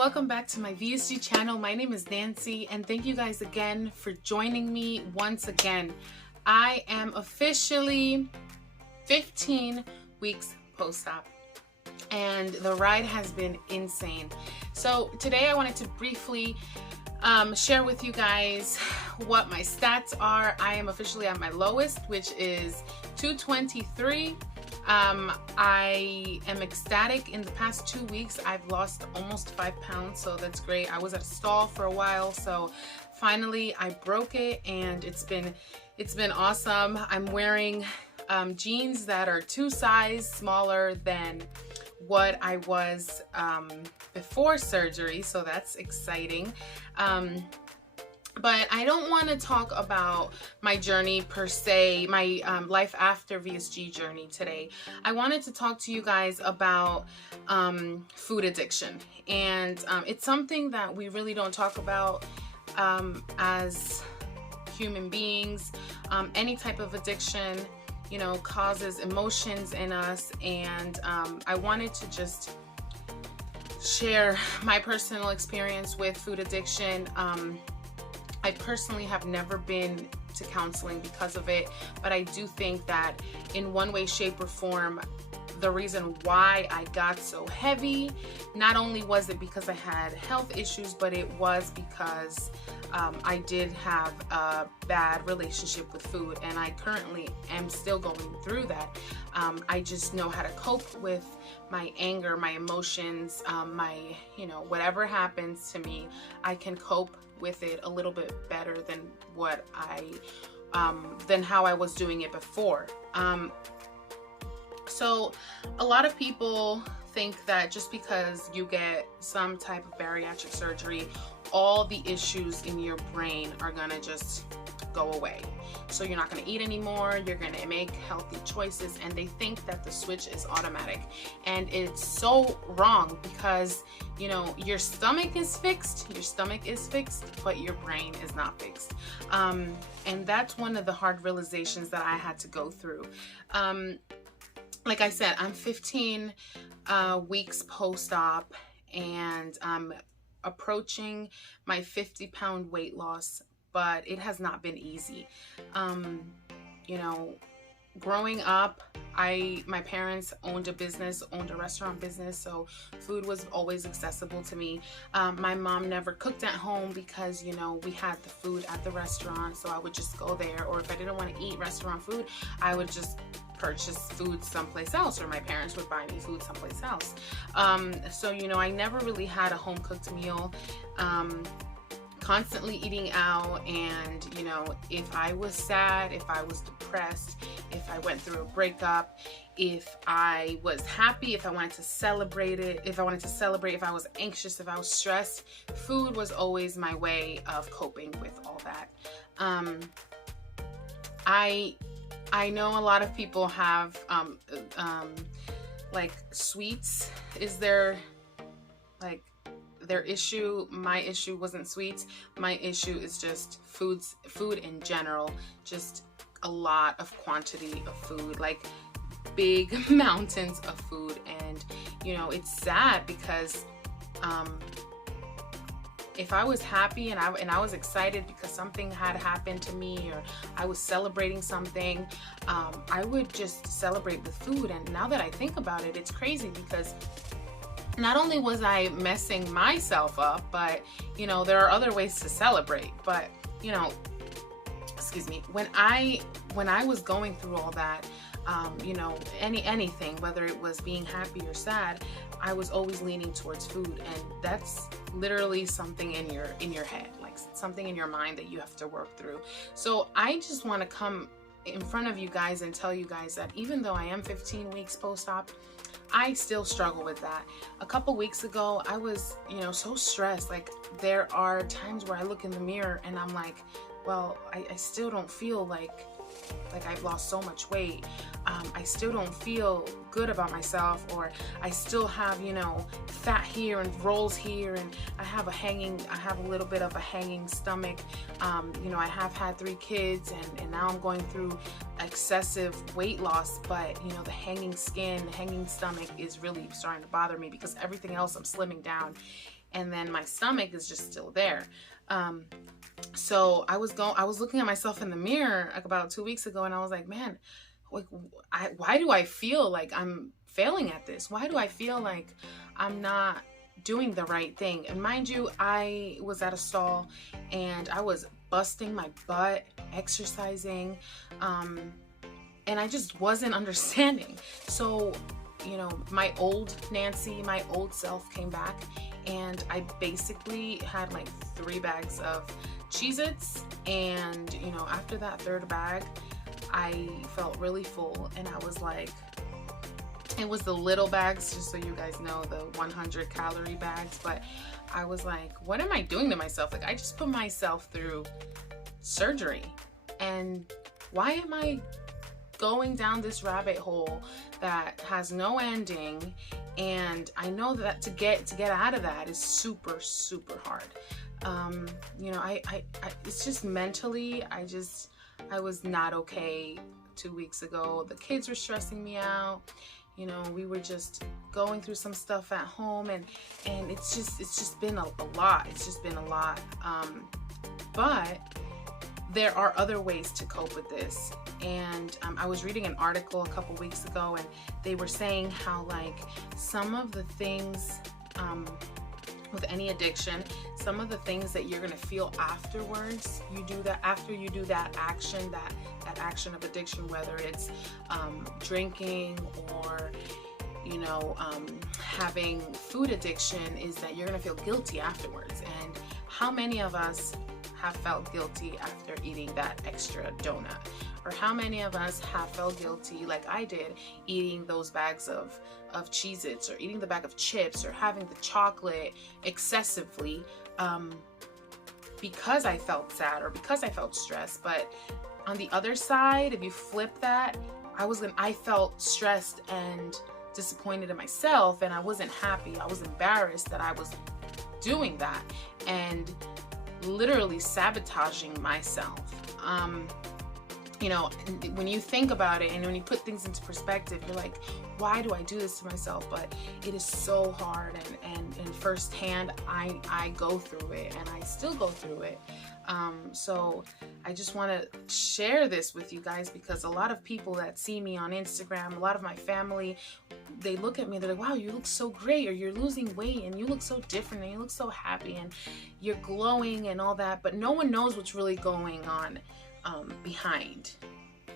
welcome back to my VSG channel. My name is Nancy, and thank you guys again for joining me once again. I am officially 15 weeks post-op, and the ride has been insane. So today I wanted to briefly share with you guys what my stats are. I am officially at my lowest, which is 223. I am ecstatic. In the past 2 weeks, I've lost almost 5 pounds, so that's great. I was at a stall for a while, so finally I broke it, and it's been awesome. I'm wearing jeans that are 2 sizes smaller than what I was before surgery, so that's exciting. But I don't want to talk about my journey per se, my life after VSG journey today. I wanted to talk to you guys about food addiction. And it's something that we really don't talk about as human beings. Any type of addiction, you know, causes emotions in us. And I wanted to just share my personal experience with food addiction. I personally have never been to counseling because of it, but I do think that in one way, shape, or form, the reason why I got so heavy, not only was it because I had health issues, but it was because I did have a bad relationship with food, and I currently am still going through that. I just know how to cope with my anger, my emotions, whatever happens to me, I can cope with it a little bit better than what than how I was doing it before. So a lot of people think that just because you get some type of bariatric surgery, all the issues in your brain are gonna just go away. So you're not gonna eat anymore, you're gonna make healthy choices, and they think that the switch is automatic. And it's so wrong, because you know, your stomach is fixed, but your brain is not fixed. And that's one of the hard realizations that I had to go through. Like I said, I'm 15 weeks post-op, and I'm approaching my 50-pound weight loss, but it has not been easy. You know, growing up, my parents owned a restaurant business, so food was always accessible to me. My mom never cooked at home because, you know, we had the food at the restaurant, so I would just go there. Or if I didn't want to eat restaurant food, I would just purchase food someplace else, or my parents would buy me food someplace else. So, you know, I never really had a home cooked meal. Constantly eating out, and you know, if I was sad, if I was depressed, if I went through a breakup, if I was happy, if I wanted to celebrate it, if I was anxious, if I was stressed, food was always my way of coping with all that. I know a lot of people have like sweets is their issue. My issue wasn't sweets. My issue is just food in general, just a lot of quantity of food, like big mountains of food. And you know, it's sad because if I was happy and I was excited because something had happened to me, or I was celebrating something, I would just celebrate with food. And now that I think about it, it's crazy, because not only was I messing myself up, but you know, there are other ways to celebrate. But you know, excuse me, when I was going through all that, you know, anything, whether it was being happy or sad, I was always leaning towards food. And that's literally something in your head, like something in your mind that you have to work through. So I just want to come in front of you guys and tell you guys that even though I am 15 weeks post-op, I still struggle with that. A couple weeks ago, I was, you know, so stressed. Like, there are times where I look in the mirror and I'm like, well, I still don't feel like I've lost so much weight. I still don't feel good about myself, or I still have, you know, fat here and rolls here, and I have a little bit of a hanging stomach. You know, I have had 3 kids, and now I'm going through excessive weight loss, but you know, the hanging skin, the hanging stomach is really starting to bother me, because everything else I'm slimming down. and then my stomach is just still there. So I was looking at myself in the mirror like about 2 weeks ago, and I was like, man, like, why do I feel like I'm failing at this? Why do I feel like I'm not doing the right thing? And mind you, I was at a stall and I was busting my butt, exercising, and I just wasn't understanding. So, you know, my old Nancy, my old self came back, and I basically had like 3 bags of Cheez-Its, and you know, after that 3rd bag, I felt really full, and I was like, it was the little bags, just so you guys know, the 100 calorie bags, but I was like, what am I doing to myself? Like, I just put myself through surgery, and why am I going down this rabbit hole that has no ending? And I know that to get out of that is super hard. You know, I it's just mentally, I was not okay 2 weeks ago. The kids were stressing me out. You know, we were just going through some stuff at home, and it's just been a lot. It's just been a lot. But there are other ways to cope with this. And I was reading an article a couple weeks ago, and they were saying how, like, some of the things with any addiction, some of the things that you're gonna feel afterwards, after you do that action, that action of addiction, whether it's drinking or, you know, having food addiction, is that you're gonna feel guilty afterwards. And how many of us have felt guilty after eating that extra donut? Or how many of us have felt guilty, like I did, eating those bags of Cheez-Its, or eating the bag of chips, or having the chocolate excessively, because I felt sad or because I felt stressed? But on the other side, if you flip that, I felt stressed and disappointed in myself, and I wasn't happy. I was embarrassed that I was doing that and literally sabotaging myself. You know, when you think about it and when you put things into perspective, you're like, why do I do this to myself? But it is so hard, and firsthand, I go through it, and I still go through it. So I just want to share this with you guys, because a lot of people that see me on Instagram, a lot of my family, they look at me, they're like, wow, you look so great, or you're losing weight, and you look so different, and you look so happy, and you're glowing and all that. But no one knows what's really going on behind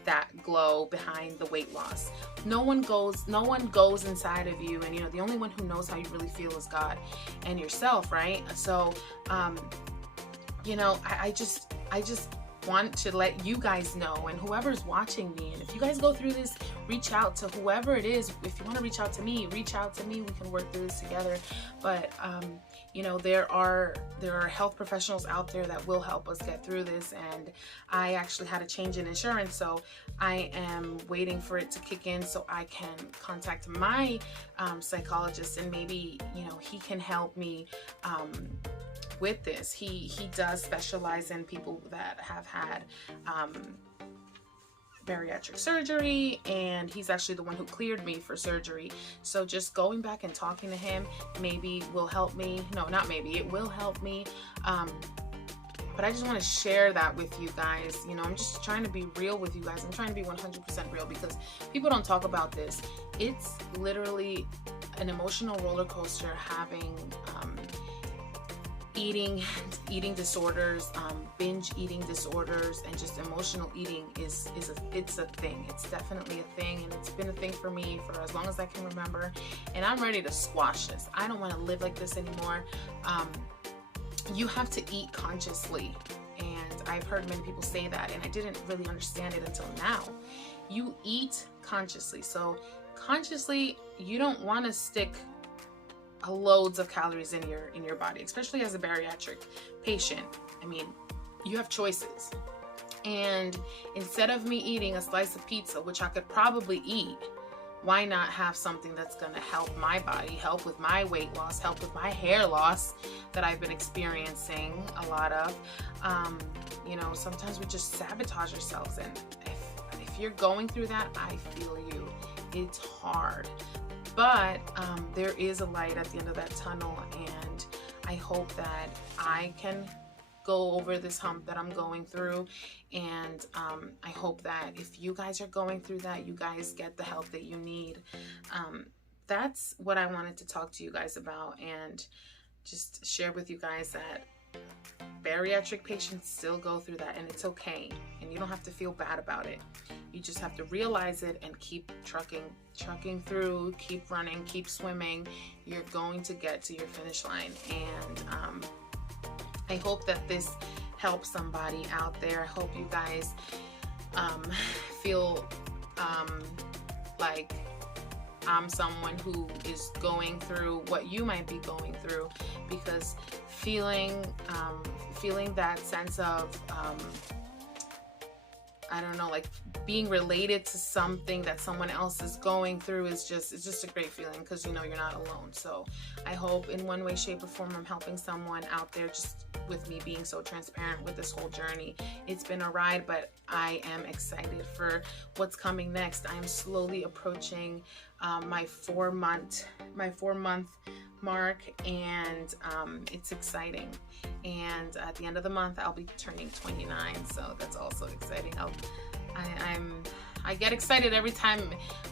that glow, behind the weight loss. No one goes inside of you, and you know, the only one who knows how you really feel is God and yourself, right? So you know, I just want to let you guys know, and whoever's watching me, and if you guys go through this, reach out to whoever it is. If you want to reach out to me, reach out to me. We can work through this together. But you know, there are health professionals out there that will help us get through this. And I actually had a change in insurance, so I am waiting for it to kick in so I can contact my psychologist, and maybe, you know, he can help me with this. He does specialize in people that have had bariatric surgery, and he's actually the one who cleared me for surgery. So just going back and talking to him maybe will help me. No, not maybe, it will help me. But I just want to share that with you guys. You know, I'm just trying to be real with you guys. I'm trying to be 100% real, because people don't talk about this. It's literally an emotional roller coaster having eating disorders, binge eating disorders, and just emotional eating it's a thing. It's definitely a thing, and it's been a thing for me for as long as I can remember, and I'm ready to squash this. I don't want to live like this anymore. You have to eat consciously, and I've heard many people say that, and I didn't really understand it until now. You eat consciously. So consciously, you don't want to stick loads of calories in your body, especially as a bariatric patient. I mean, you have choices. And instead of me eating a slice of pizza, which I could probably eat, why not have something that's going to help my body, help with my weight loss, help with my hair loss that I've been experiencing a lot of. You know, sometimes we just sabotage ourselves, and if you're going through that, I feel you. It's hard. But there is a light at the end of that tunnel, and I I hope that I can go over this hump that I'm going through, and I hope that if you guys are going through that, you guys get the help that you need. That's what I wanted to talk to you guys about, and just share with you guys that bariatric patients still go through that, and it's okay, and you don't have to feel bad about it. You just have to realize it and keep trucking through, keep running, keep swimming. You're going to get to your finish line, and I hope that this helps somebody out there. I hope you guys feel like I'm someone who is going through what you might be going through, because feeling that sense of I don't know, like being related to something that someone else is going through is just a great feeling, because you know you're not alone. So I hope in one way, shape, or form I'm helping someone out there, just with me being so transparent with this whole journey. It's been a ride, but I am excited for what's coming next. I am slowly approaching my 4-month mark, and it's exciting. And at the end of the month I'll be turning 29, so that's also exciting. I get excited every time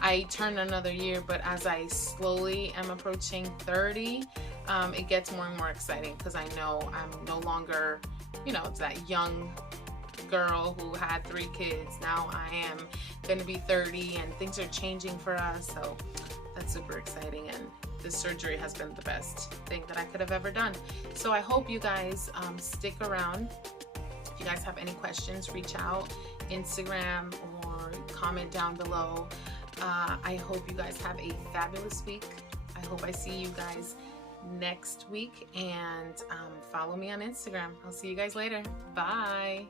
I turn another year, but as I slowly am approaching 30, it gets more and more exciting, because I know I'm no longer, you know, it's that young girl who had 3 kids. Now I am going to be 30, and things are changing for us, so that's super exciting. And this surgery has been the best thing that I could have ever done. So I hope you guys stick around. If you guys have any questions, reach out, Instagram, or comment down below. I hope you guys have a fabulous week. I hope I see you guys next week, and follow me on Instagram. I'll see you guys later. Bye.